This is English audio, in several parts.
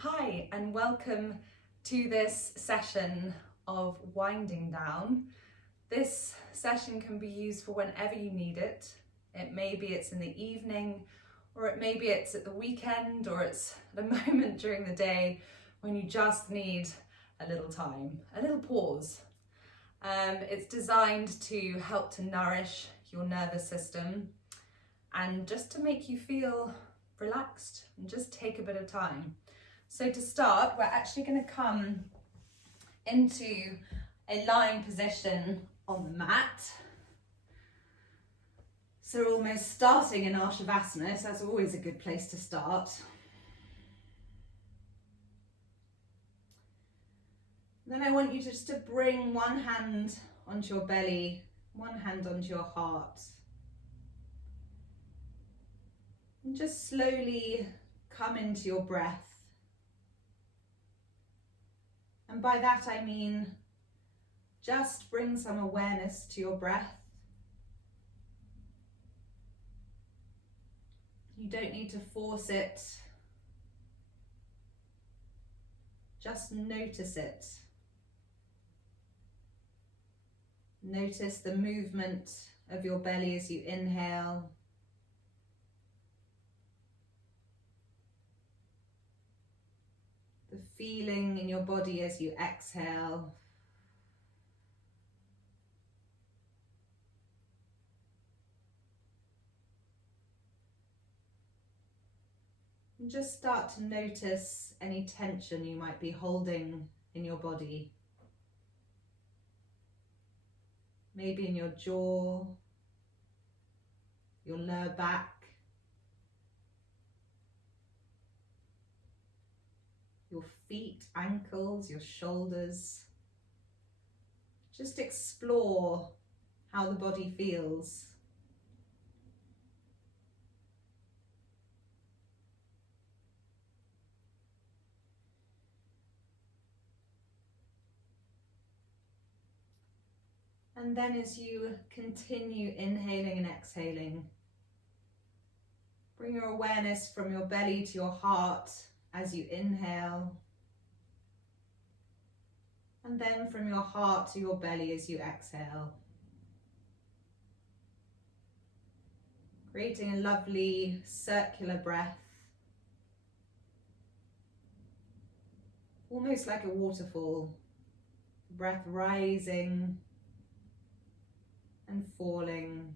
Hi and welcome to this session of winding down. This session can be used for whenever you need it. Maybe it's in the evening, or maybe it's at the weekend, or it's at a moment during the day when you just need a little time, a little pause. It's designed to help to nourish your nervous system and just to make you feel relaxed and just take a bit of time. So to start, we're actually going to come into a lying position on the mat. So we're almost starting in our Shavasana, so that's always a good place to start. Then I want you just to bring one hand onto your belly, one hand onto your heart. And just slowly come into your breath. And by that I mean just bring some awareness to your breath. You don't need to force it. Just notice it. Notice the movement of your belly as you inhale. The feeling in your body as you exhale. And just start to notice any tension you might be holding in your body. Maybe in your jaw, your lower back, your feet, ankles, your shoulders. Just explore how the body feels. And then as you continue inhaling and exhaling, bring your awareness from your belly to your heart as you inhale, and then from your heart to your belly as you exhale. Creating a lovely circular breath, almost like a waterfall, breath rising and falling.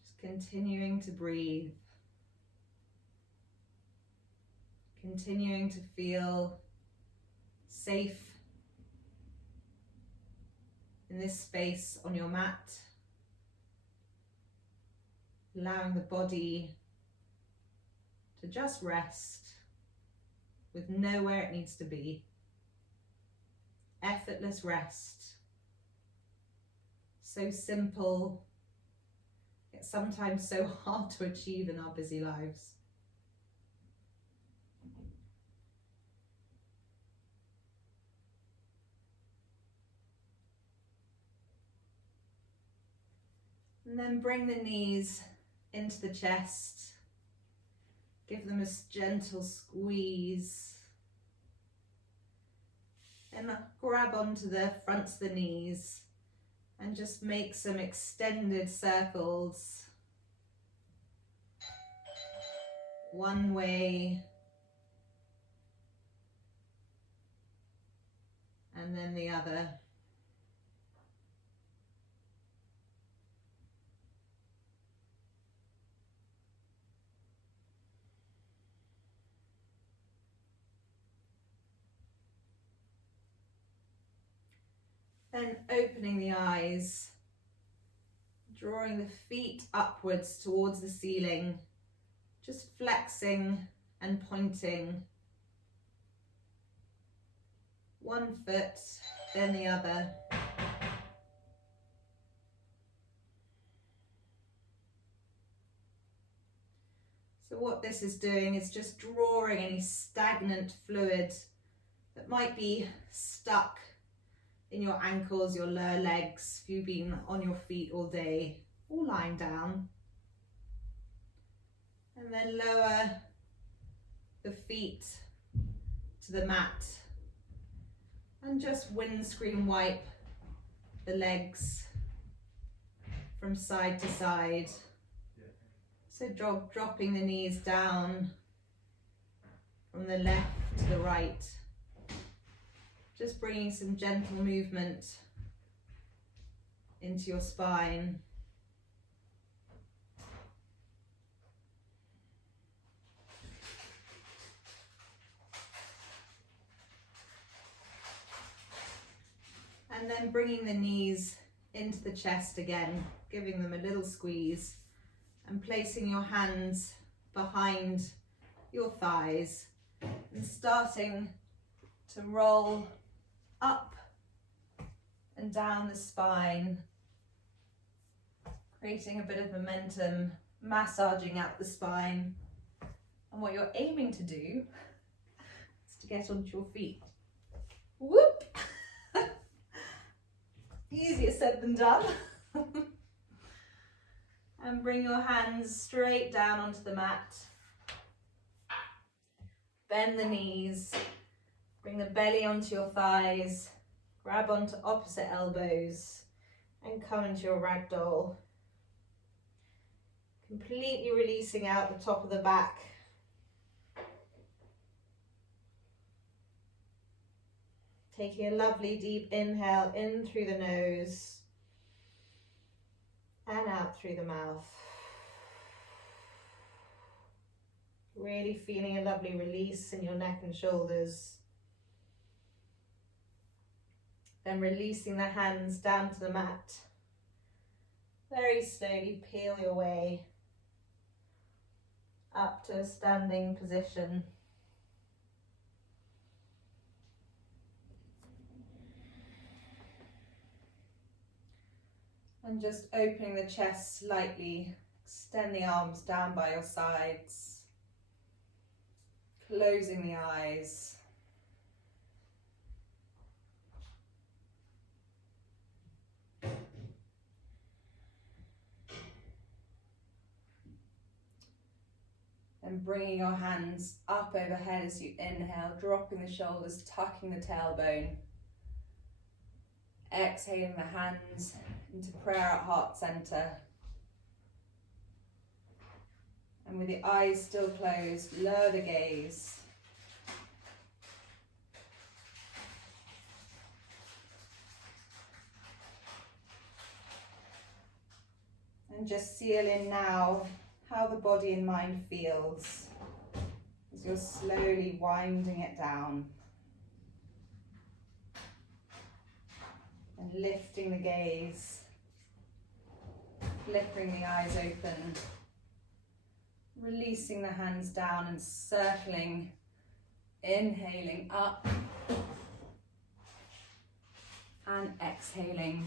Just continuing to breathe. Continuing to feel safe in this space on your mat, allowing the body to just rest with nowhere it needs to be. Effortless rest. So simple, yet sometimes so hard to achieve in our busy lives. And then bring the knees into the chest. Give them a gentle squeeze. And grab onto the fronts of the knees and just make some extended circles. One way and then the other. Then opening the eyes, drawing the feet upwards towards the ceiling, just flexing and pointing. One foot, then the other. So what this is doing is just drawing any stagnant fluid that might be stuck in your ankles, your lower legs, if you've been on your feet all day or lying down. And then lower the feet to the mat and just windscreen wipe the legs from side to side. So dropping the knees down from the left to the right. Just bringing some gentle movement into your spine. And then bringing the knees into the chest again, giving them a little squeeze and placing your hands behind your thighs and starting to roll up and down the spine, creating a bit of momentum, massaging out the spine. And what you're aiming to do is to get onto your feet. Whoop! Easier said than done. And bring your hands straight down onto the mat. Bend the knees. Bring the belly onto your thighs. Grab onto opposite elbows and come into your ragdoll. Completely releasing out the top of the back. Taking a lovely deep inhale in through the nose and out through the mouth. Really feeling a lovely release in your neck and shoulders. Then releasing the hands down to the mat. Very slowly peel your way up to a standing position. And just opening the chest slightly, extend the arms down by your sides, closing the eyes. And bringing your hands up overhead as you inhale, dropping the shoulders, tucking the tailbone. Exhaling the hands into prayer at heart center. And with the eyes still closed, lower the gaze. And just seal in now how the body and mind feels as you're slowly winding it down. And lifting the gaze, flickering the eyes open, releasing the hands down and circling, inhaling up and exhaling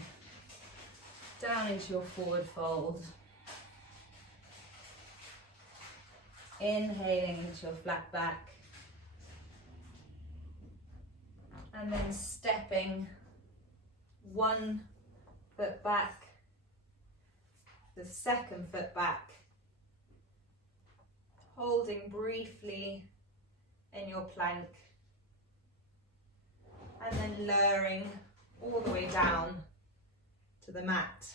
down into your forward fold. Inhaling into your flat back and then stepping 1 foot back, the second foot back, holding briefly in your plank and then lowering all the way down to the mat.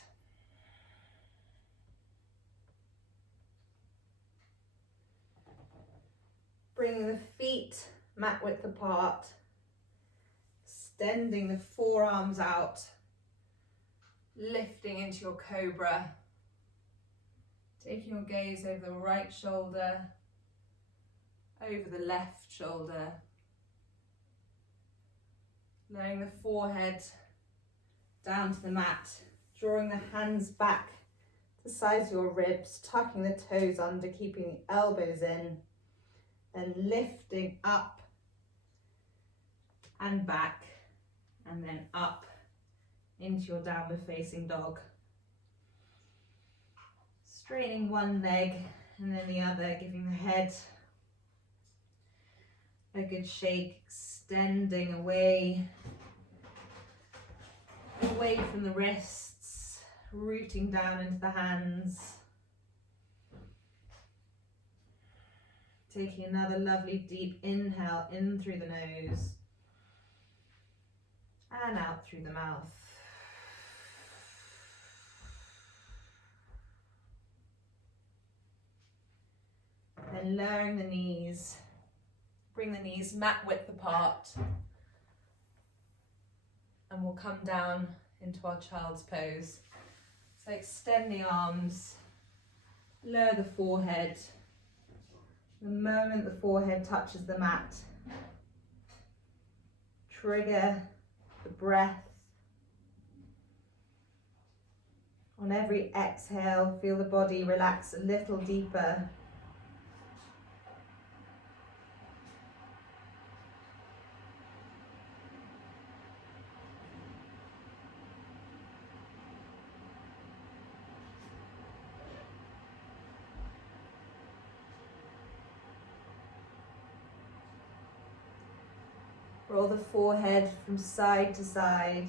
Bringing the feet mat width apart, extending the forearms out, lifting into your cobra, taking your gaze over the right shoulder, over the left shoulder, lowering the forehead down to the mat, drawing the hands back to the sides of your ribs, tucking the toes under, keeping the elbows in, then lifting up and back, and then up into your downward facing dog. Straightening one leg and then the other, giving the head a good shake, extending away from the wrists, rooting down into the hands. Taking another lovely deep inhale in through the nose and out through the mouth. Then lowering the knees, bring the knees mat width apart, and we'll come down into our child's pose. So extend the arms, lower the forehead. The moment the forehead touches the mat, trigger the breath. On every exhale, feel the body relax a little deeper. Roll the forehead from side to side.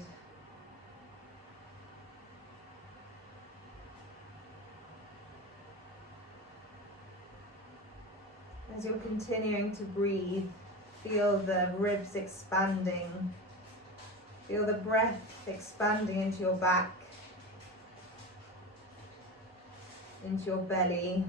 As you're continuing to breathe, feel the ribs expanding. Feel the breath expanding into your back, into your belly.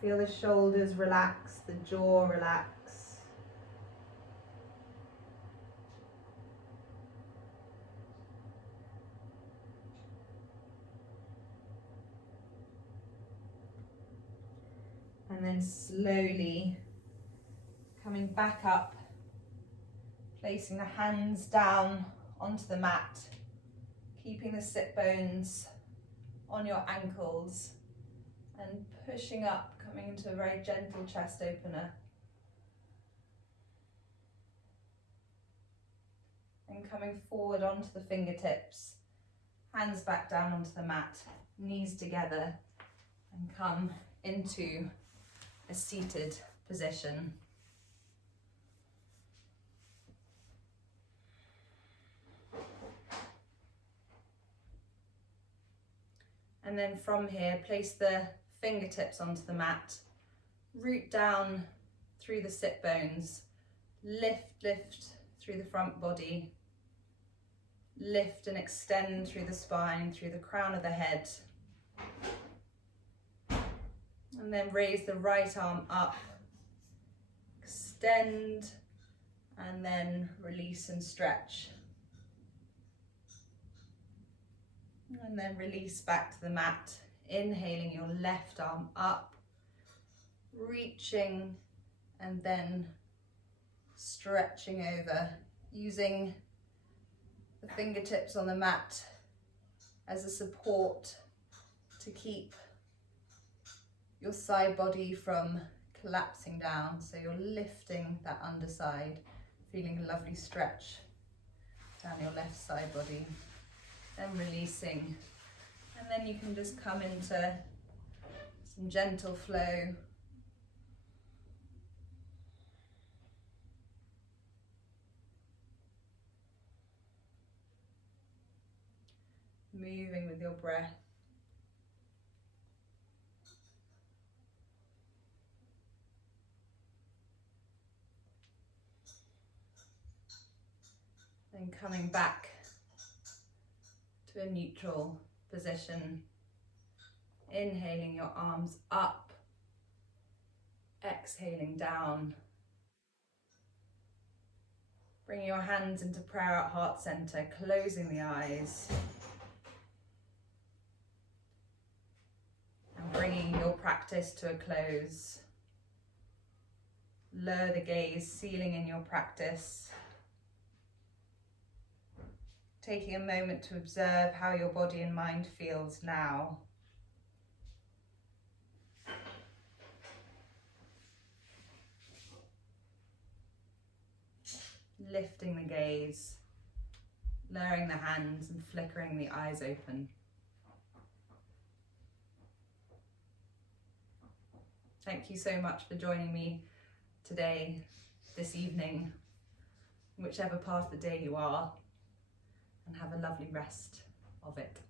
Feel the shoulders relax, the jaw relax. And then slowly coming back up, placing the hands down onto the mat, keeping the sit bones on your ankles, and pushing up, coming into a very gentle chest opener. And coming forward onto the fingertips, hands back down onto the mat, knees together, and come into a seated position. And then from here, place the fingertips onto the mat, root down through the sit bones, lift through the front body, lift and extend through the spine, through the crown of the head. And then raise the right arm up, extend, and then release and stretch. And then release back to the mat, inhaling your left arm up, reaching and then stretching over, using the fingertips on the mat as a support to keep your side body from collapsing down. So you're lifting that underside, feeling a lovely stretch down your left side body, then releasing. And then you can just come into some gentle flow. Moving with your breath. Then coming back to a neutral position. Inhaling your arms up, exhaling down. Bring your hands into prayer at heart center, closing the eyes. And bringing your practice to a close. Lower the gaze, sealing in your practice. Taking a moment to observe how your body and mind feels now. Lifting the gaze, lowering the hands and flickering the eyes open. Thank you so much for joining me today, this evening, whichever part of the day you are, and have a lovely rest of it.